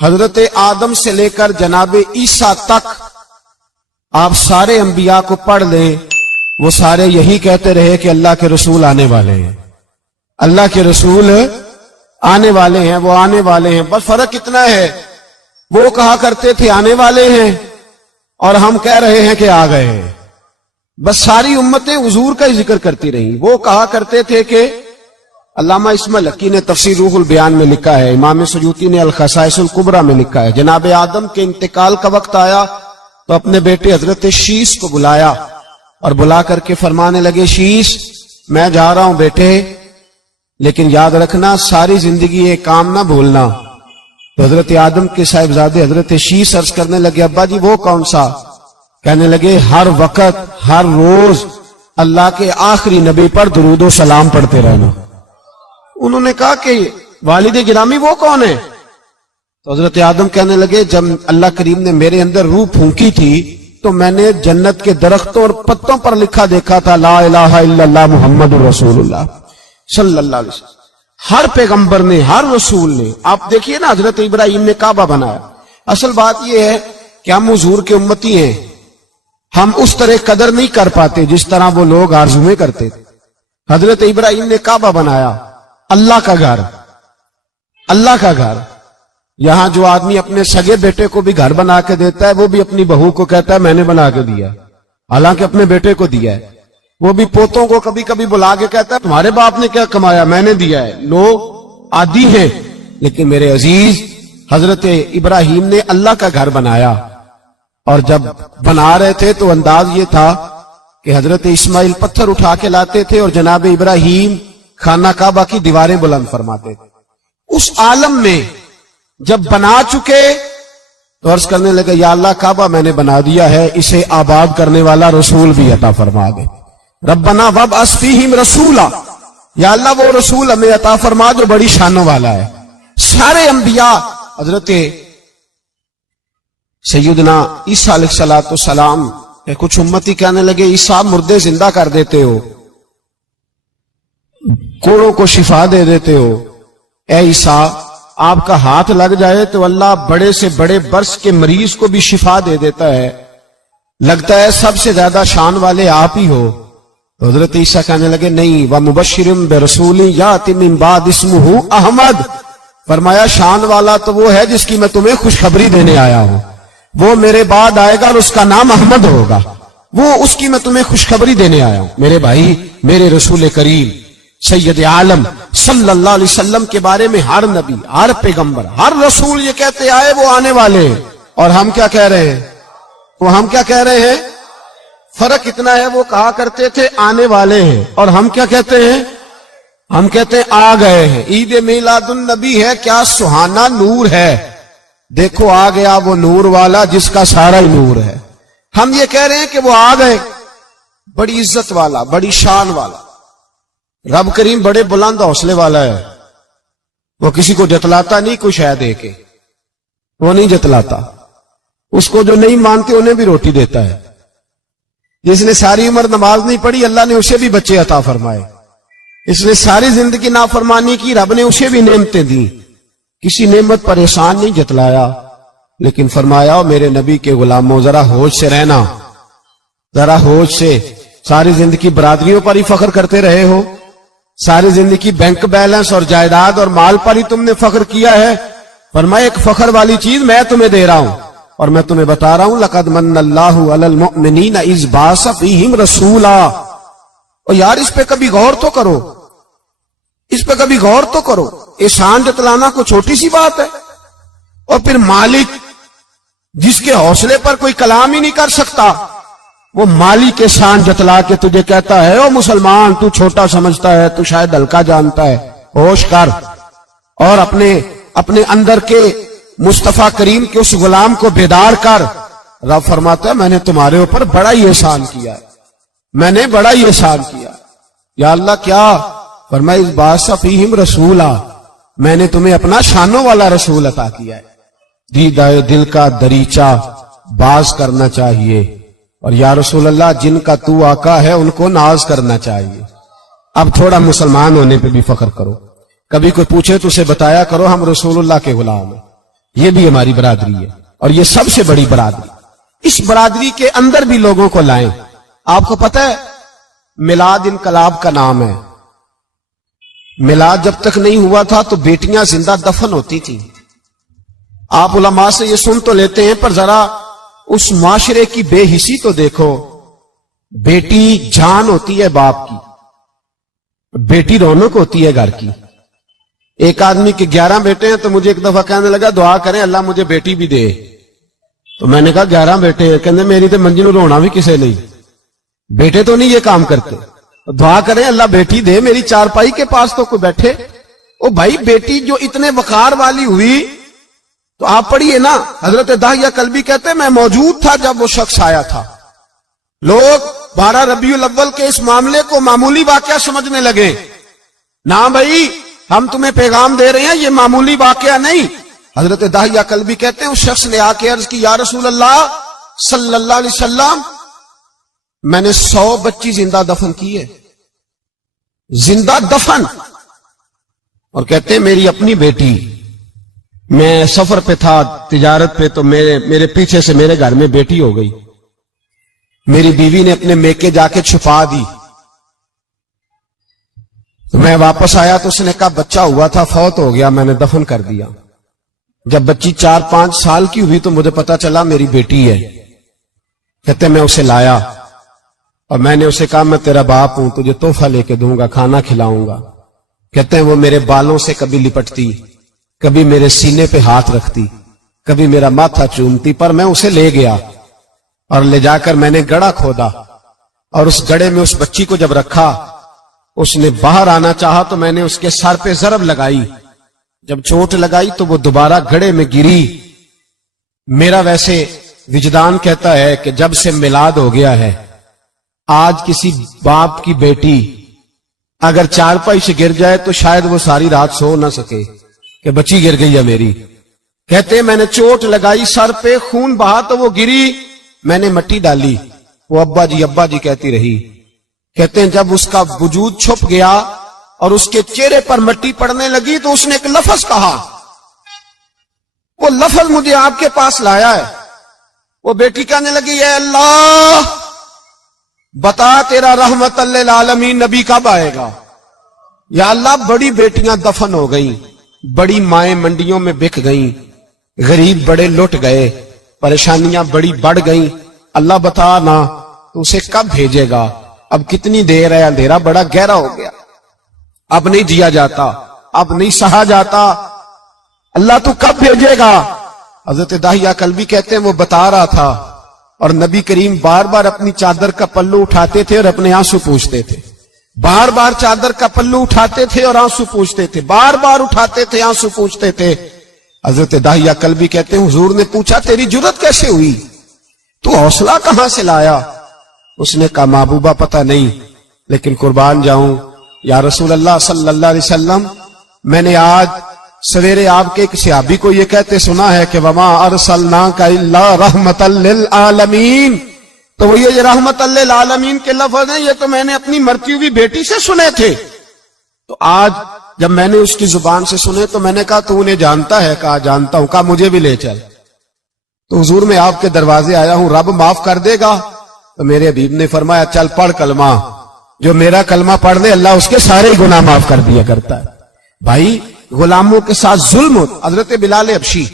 حضرت آدم سے لے کر جناب عیسیٰ تک آپ سارے انبیاء کو پڑھ لیں، وہ سارے یہی کہتے رہے کہ اللہ کے رسول آنے والے ہیں، اللہ کے رسول آنے والے ہیں، وہ آنے والے ہیں۔ بس فرق اتنا ہے، وہ کہا کرتے تھے آنے والے ہیں اور ہم کہہ رہے ہیں کہ آ گئے ہیں۔ بس ساری امتیں حضور کا ہی ذکر کرتی رہیں۔ وہ کہا کرتے تھے کہ علامہ اسماعیل حقی نے تفسیر روح البیان میں لکھا ہے، امام سیوطی نے الخصائص الکبریٰ میں لکھا ہے، جناب آدم کے انتقال کا وقت آیا تو اپنے بیٹے حضرت شیش کو بلایا اور بلا کر کے فرمانے لگے، شیش میں جا رہا ہوں بیٹے، لیکن یاد رکھنا ساری زندگی یہ کام نہ بھولنا۔ تو حضرت آدم کے صاحبزادے حضرت شیش عرض کرنے لگے، ابا جی وہ کون سا؟ کہنے لگے ہر وقت ہر روز اللہ کے آخری نبی پر درود و سلام پڑھتے رہنا۔ انہوں نے کہا کہ والد گرامی وہ کون ہے؟ تو حضرت آدم کہنے لگے، جب اللہ کریم نے میرے اندر روح پھونکی تھی تو میں نے جنت کے درختوں اور پتوں پر لکھا دیکھا تھا لا الہ الا اللہ محمد رسول اللہ صلی اللہ علیہ وسلم۔ ہر پیغمبر نے، ہر رسول نے، آپ دیکھیے نا حضرت ابراہیم نے کعبہ بنایا۔ اصل بات یہ ہے کہ ہم حضور کے امتی ہیں، ہم اس طرح قدر نہیں کر پاتے جس طرح وہ لوگ آرزویں کرتے تھے۔ حضرت ابراہیم نے کعبہ بنایا، اللہ کا گھر، اللہ کا گھر۔ یہاں جو آدمی اپنے سگے بیٹے کو بھی گھر بنا کے دیتا ہے، وہ بھی اپنی بہو کو کہتا ہے میں نے بنا کے دیا، حالانکہ اپنے بیٹے کو دیا ہے۔ وہ بھی پوتوں کو کبھی کبھی بلا کے کہتا ہے تمہارے باپ نے کیا کمایا، میں نے دیا ہے۔ لوگ عادی ہیں، لیکن میرے عزیز حضرت ابراہیم نے اللہ کا گھر بنایا، اور جب بنا رہے تھے تو انداز یہ تھا کہ حضرت اسماعیل پتھر اٹھا کے لاتے تھے اور جناب ابراہیم خانہ کعبہ کی دیواریں بلند فرماتے تھے۔ اس عالم میں جب بنا چکے تو عرض کرنے لگے یا اللہ کعبہ میں نے بنا دیا ہے، اسے آباد کرنے والا رسول بھی عطا فرما دے۔ ربنا وابعث فیہم رسولا، یا اللہ وہ رسول ہمیں عطا فرما جو بڑی شانوں والا ہے۔ سارے انبیاء حضرت سیدنا عیسیٰ علیہ السلام کہ کچھ امتی کہنے لگے عیسیٰ مردے زندہ کر دیتے ہو، کوڑوں کو شفا دے دیتے ہو، اے عیسیٰ آپ کا ہاتھ لگ جائے تو اللہ بڑے سے بڑے برس کے مریض کو بھی شفا دے دیتا ہے، لگتا ہے سب سے زیادہ شان والے آپ ہی ہو۔ تو حضرت عیسیٰ کہنے لگے نہیں، وَمُبَشِّرٌ بِرَسُولٍ يَأْتِي مِن بَعْدِ اسْمُهُ احمد، فرمایا شان والا تو وہ ہے جس کی میں تمہیں خوشخبری دینے آیا ہوں، وہ میرے بعد آئے گا اور اس کا نام احمد ہوگا، وہ اس کی میں تمہیں خوشخبری دینے آیا ہوں۔ میرے بھائی، میرے رسول کریم سید عالم صلی اللہ علیہ وسلم کے بارے میں ہر نبی، ہر پیغمبر، ہر رسول یہ کہتے آئے وہ آنے والے ہیں، اور ہم کیا کہہ رہے ہیں؟ وہ ہم کیا کہہ رہے ہیں؟ فرق اتنا ہے، وہ کہا کرتے تھے آنے والے ہیں، اور ہم کیا کہتے ہیں؟ ہم کہتے ہیں آ گئے ہیں۔ عید میلاد النبی ہے، کیا سہانا نور ہے، دیکھو آ گیا وہ نور والا جس کا سارا ہی نور ہے۔ ہم یہ کہہ رہے ہیں کہ وہ آ گئے، بڑی عزت والا، بڑی شان والا، رب کریم بڑے بلند حوصلے والا ہے، وہ کسی کو جتلاتا نہیں کوئی شے دے کے، وہ نہیں جتلاتا، اس کو جو نہیں مانتے انہیں بھی روٹی دیتا ہے۔ جس نے ساری عمر نماز نہیں پڑھی اللہ نے اسے بھی بچے عطا فرمائے، اس نے ساری زندگی نافرمانی کی رب نے اسے بھی نعمتیں دی، کسی نعمت پر احسان نہیں جتلایا، لیکن فرمایا میرے نبی کے غلاموں ذرا ہوش سے رہنا، ذرا ہوش سے۔ ساری زندگی برادریوں پر ہی فخر کرتے رہے ہو، ساری زندگی بینک بیلنس اور جائیداد اور مال پر ہی تم نے فخر کیا ہے، فرمایا ایک فخر والی چیز میں تمہیں دے رہا ہوں، اور میں تمہیں بتا رہا ہوں لقد من اللہ علی المؤمنین اذ بعث فیہم رسولا۔ اور یار اس پہ کبھی غور تو کرو، اس پہ کبھی غور تو کرو، احسان جتلانا کوئی چھوٹی سی بات ہے؟ اور پھر مالک جس کے حوصلے پر کوئی کلام ہی نہیں کر سکتا، وہ مالک احسان جتلا کے تجھے کہتا ہے او مسلمان تو چھوٹا سمجھتا ہے، تو شاید ہلکا جانتا ہے، ہوش کر، اور اپنے اندر کے مصطفیٰ کریم کے اس غلام کو بیدار کر۔ رب فرماتا ہے میں نے تمہارے اوپر بڑا ہی احسان کیا ہے، میں نے بڑا ہی احسان کیا۔ یا اللہ کیا؟ فرمایا اس بعث فیہم رسولا، میں نے تمہیں اپنا شانوں والا رسول عطا کیا ہے۔ دیدہ دل کا دریچہ باز کرنا چاہیے، اور یا رسول اللہ جن کا تو آقا ہے ان کو ناز کرنا چاہیے۔ اب تھوڑا مسلمان ہونے پہ بھی فخر کرو، کبھی کوئی پوچھے تو اسے بتایا کرو ہم رسول اللہ کے غلام ہیں، یہ بھی ہماری برادری ہے اور یہ سب سے بڑی برادری. اس برادری کے اندر بھی لوگوں کو لائیں. آپ کو پتہ ہے میلاد انقلاب کا نام ہے. میلاد جب تک نہیں ہوا تھا تو بیٹیاں زندہ دفن ہوتی تھیں. آپ علماء سے یہ سن تو لیتے ہیں پر ذرا اس معاشرے کی بے حسی تو دیکھو. بیٹی جان ہوتی ہے باپ کی, بیٹی رونق ہوتی ہے گھر کی. ایک آدمی کے 11 بیٹے ہیں تو مجھے ایک دفعہ کہنے لگا دعا کریں اللہ مجھے بیٹی بھی دے. تو میں نے کہا 11 بیٹے ہیں, کہنے میری تو منجی نو رونا بھی کسے نہیں, بیٹے تو نہیں یہ کام کرتے. دعا کریں اللہ بیٹی دے, میری چارپائی کے پاس تو کوئی بیٹھے. او بھائی بیٹی جو اتنے وقار والی ہوئی تو آپ پڑھیے نا, حضرت داہیہ کلبی کہتے ہیں میں موجود تھا جب وہ شخص آیا تھا. لوگ 12 ربیع الاول کے اس معاملے کو معمولی واقعہ سمجھنے لگے. نہ بھائی ہم تمہیں پیغام دے رہے ہیں, یہ معمولی واقعہ نہیں. حضرت داہیہ کلبی کہتے ہیں اس شخص نے آ کے عرض کی یا رسول اللہ صلی اللہ علیہ وسلم میں نے 100 بچی زندہ دفن کی ہے, زندہ دفن. اور کہتے ہیں میری اپنی بیٹی, میں سفر پہ تھا تجارت پہ تو میرے پیچھے سے میرے گھر میں بیٹی ہو گئی. میری بیوی نے اپنے میکے جا کے چھپا دی. تو میں واپس آیا تو اس نے کہا بچہ ہوا تھا فوت ہو گیا, میں نے دفن کر دیا. جب بچی 4-5 سال کی ہوئی تو مجھے پتا چلا میری بیٹی ہے. کہتے میں اسے لایا اور میں نے اسے کہا میں تیرا باپ ہوں, تجھے تحفہ لے کے دوں گا, کھانا کھلاؤں گا. کہتے ہیں وہ میرے بالوں سے کبھی لپٹتی, کبھی میرے سینے پہ ہاتھ رکھتی, کبھی میرا ماتھا چومتی. پر میں اسے لے گیا اور لے جا کر میں نے گڑھا کھودا اور اس گڑھے میں اس بچی کو جب رکھا, اس نے باہر آنا چاہا تو میں نے اس کے سر پہ ضرب لگائی. جب چوٹ لگائی تو وہ دوبارہ گڑھے میں گری. میرا ویسے وجدان کہتا ہے کہ جب سے میلاد ہو گیا ہے آج کسی باپ کی بیٹی اگر چارپائی سے گر جائے تو شاید وہ ساری رات سو نہ سکے کہ بچی گر گئی ہے میری. کہتے ہیں میں نے چوٹ لگائی سر پہ, خون بہا تو وہ گری, میں نے مٹی ڈالی, وہ ابا جی کہتی رہی. کہتے ہیں جب اس کا وجود چھپ گیا اور اس کے چہرے پر مٹی پڑنے لگی تو اس نے ایک لفظ کہا, وہ لفظ مجھے آپ کے پاس لایا ہے. وہ بیٹی کہنے لگی اے اللہ بتا تیرا رحمت للعالمین نبی کب آئے گا. یا اللہ بڑی بیٹیاں دفن ہو گئیں, بڑی مائیں منڈیوں میں بک گئیں, غریب بڑے لٹ گئے, پریشانیاں بڑی بڑھ گئیں. اللہ بتا نا تو اسے کب بھیجے گا. اب کتنی دیر ہے, اندھیرا بڑا گہرا ہو گیا, اب نہیں جیا جاتا, اب نہیں سہا جاتا, اللہ تو کب بھیجے گا. حضرت داہیہ کلبی کہتے ہیں وہ بتا رہا تھا اور نبی کریم بار بار اپنی چادر کا پلو اٹھاتے تھے اور اپنے آنسو پوچھتے تھے. بار بار چادر کا پلو اٹھاتے تھے اور آنسو پوچھتے تھے, بار بار اٹھاتے تھے آنسو پوچھتے تھے. حضرت داہیہ کلبی کہتے ہیں حضور نے پوچھا تیری جرت کیسے ہوئی, تو حوصلہ کہاں سے لایا. اس نے کہا محبوبہ پتہ نہیں, لیکن قربان جاؤں یا رسول اللہ صلی اللہ علیہ وسلم میں نے آج سویرے آپ کے ایک صحابی کو یہ کہتے سنا ہے کہ وما ارسلناک الا رحمتا للعالمین. تو وہ یہ رحمت للعالمین کے لفظ ہیں یہ تو میں نے اپنی مرتی ہوئی بیٹی سے سنے تھے. تو آج جب میں نے اس کی زبان سے سنے تو میں نے کہا تو انہیں جانتا ہے. کہا جانتا ہوں. کہا مجھے بھی لے چل. تو حضور میں آپ کے دروازے آیا ہوں, رب معاف کر دے گا. تو میرے حبیب نے فرمایا چل پڑھ کلمہ, جو میرا کلمہ پڑھ دے اللہ اس کے سارے گناہ معاف کر دیا کرتا ہے. بھائی غلاموں کے ساتھ ظلم ہو. حضرت بلال حبشی,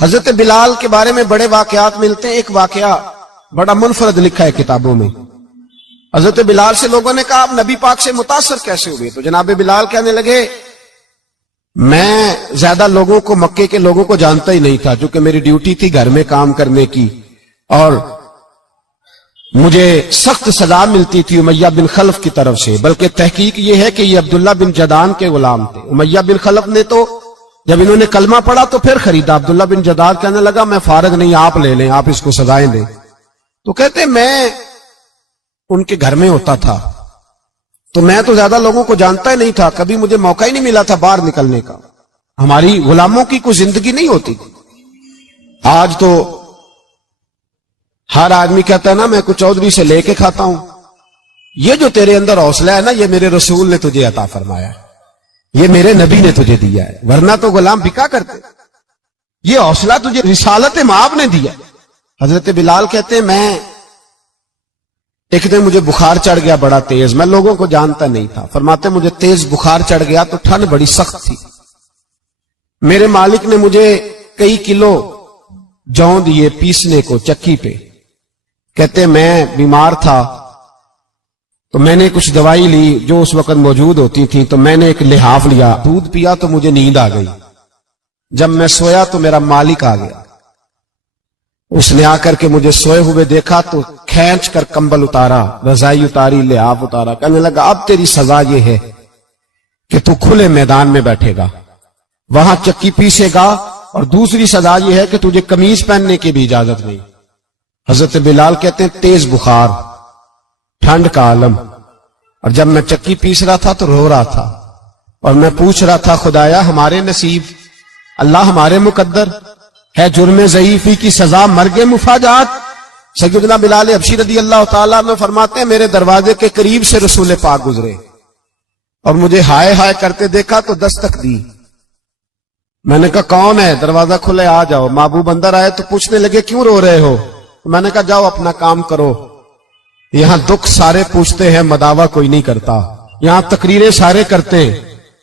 حضرت بلال کے بارے میں بڑے واقعات ملتے ہیں. ایک واقعہ بڑا منفرد لکھا ہے کتابوں میں. حضرت بلال سے لوگوں نے کہا آپ نبی پاک سے متاثر کیسے ہوئے. تو جناب بلال کہنے لگے میں زیادہ لوگوں کو مکے کے لوگوں کو جانتا ہی نہیں تھا, چونکہ میری ڈیوٹی تھی گھر میں کام کرنے کی اور مجھے سخت سزا ملتی تھی امیہ بن خلف کی طرف سے. بلکہ تحقیق یہ ہے کہ یہ عبداللہ بن جدان کے غلام تھے. امیہ بن خلف نے تو جب انہوں نے کلمہ پڑھا تو پھر خریدا. عبداللہ بن جدان کہنے لگا میں فارغ نہیں, آپ لے لیں, آپ اس کو سزائیں دیں. تو کہتے میں ان کے گھر میں ہوتا تھا تو میں تو زیادہ لوگوں کو جانتا ہی نہیں تھا, کبھی مجھے موقع ہی نہیں ملا تھا باہر نکلنے کا. ہماری غلاموں کی کوئی زندگی نہیں ہوتی تھی. آج تو ہر آدمی کہتا ہے نا میں کچھ چودھری سے لے کے کھاتا ہوں. یہ جو تیرے اندر حوصلہ ہے نا یہ میرے رسول نے تجھے عطا فرمایا ہے, یہ میرے نبی نے تجھے دیا ہے, ورنہ تو غلام بکا کرتے. یہ حوصلہ تجھے رسالت مآب نے دیا. حضرت بلال کہتے ہیں میں ایک دن مجھے بخار چڑھ گیا بڑا تیز، میں لوگوں کو جانتا نہیں تھا. فرماتے مجھے تیز بخار چڑھ گیا تو ٹھنڈ بڑی سخت تھی. میرے مالک نے مجھے کئی کلو جوں دیے پیسنے کو چکی پہ. کہتے میں بیمار تھا تو میں نے کچھ دوائی لی جو اس وقت موجود ہوتی تھی، تو میں نے ایک لحاف لیا، دودھ پیا تو مجھے نیند آ گئی. جب میں سویا تو میرا مالک آ گیا. اس نے آ کر کے مجھے سوئے ہوئے دیکھا تو کھینچ کر کمبل اتارا، رضائی اتاری، لحاف اتارا. کہنے لگا اب تیری سزا یہ ہے کہ تو کھلے میدان میں بیٹھے گا، وہاں چکی پیسے گا، اور دوسری سزا یہ ہے کہ تجھے قمیض پہننے کی بھی اجازت نہیں. حضرت بلال کہتے ہیں تیز بخار، ٹھنڈ کا عالم، اور جب میں چکی پیس رہا تھا تو رو رہا تھا اور میں پوچھ رہا تھا خدایا ہمارے نصیب، اللہ ہمارے مقدر ہے جرم ضعیفی کی سزا مرگ مفاجات. سیدنا بلال حبشی رضی اللہ تعالیٰ عنہ فرماتے ہیں میرے دروازے کے قریب سے رسول پاک گزرے اور مجھے ہائے ہائے کرتے دیکھا تو دستک دی. میں نے کہا کون ہے؟ دروازہ کھلے آ جاؤ. محبوب اندر آئے تو پوچھنے لگے کیوں رو رہے ہو؟ میں نے کہا جاؤ اپنا کام کرو. یہاں دکھ سارے پوچھتے ہیں، مداوع کوئی نہیں کرتا. یہاں تقریریں سارے کرتے ہیں،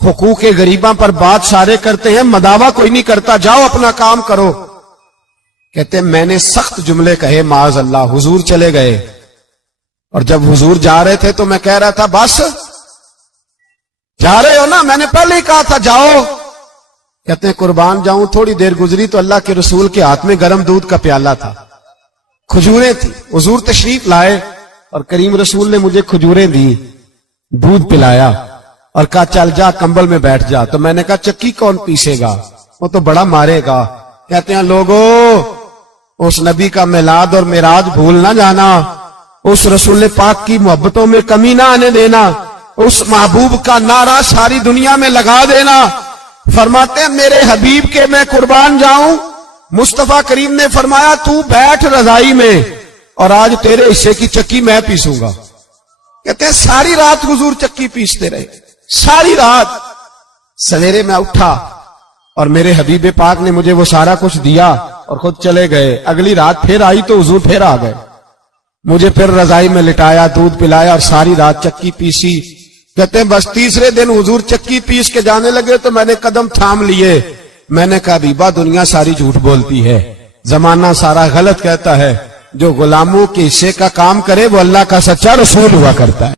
حقوق غریباں پر بات سارے کرتے ہیں، مداوع کوئی نہیں کرتا. جاؤ اپنا کام کرو. کہتے ہیں میں نے سخت جملے کہے معاذ اللہ. حضور چلے گئے اور جب حضور جا رہے تھے تو میں کہہ رہا تھا بس جا رہے ہو نا، میں نے پہلے ہی کہا تھا جاؤ. کہتے ہیں قربان جاؤں. تھوڑی دیر گزری تو اللہ کے رسول کے ہاتھ میں گرم دودھ کا پیالہ تھا، کھجوریں تھی. حضور تشریف لائے اور کریم رسول نے مجھے کھجوریں دی، دودھ پلایا اور کہا چل جا کمبل میں بیٹھ جا. تو میں نے کہا چکی کون پیسے گا؟ وہ تو بڑا مارے گا. کہتے ہیں لوگو اس نبی کا میلاد اور معراج بھول نہ جانا، اس رسول پاک کی محبتوں میں کمی نہ آنے دینا، اس محبوب کا نعرہ ساری دنیا میں لگا دینا. فرماتے ہیں میرے حبیب کے میں قربان جاؤں. مصطفیٰ کریم نے فرمایا تو بیٹھ رضائی میں اور آج تیرے حصے کی چکی میں پیسوں گا. کہتے ہیں ساری رات حضور چکی پیستے رہے، ساری رات. سویرے میں اٹھا اور میرے حبیب پاک نے مجھے وہ سارا کچھ دیا اور خود چلے گئے. اگلی رات پھر آئی تو حضور پھر آ گئے، مجھے پھر رضائی میں لٹایا، دودھ پلایا اور ساری رات چکی پیسی. کہتے ہیں بس تیسرے دن حضور چکی پیس کے جانے لگے تو میں نے قدم تھام لیے. میں نے کہا بیبا دنیا ساری جھوٹ بولتی ہے، زمانہ سارا غلط کہتا ہے، جو غلاموں کے حصے کا کام کرے وہ اللہ کا سچا رسول ہوا کرتا ہے.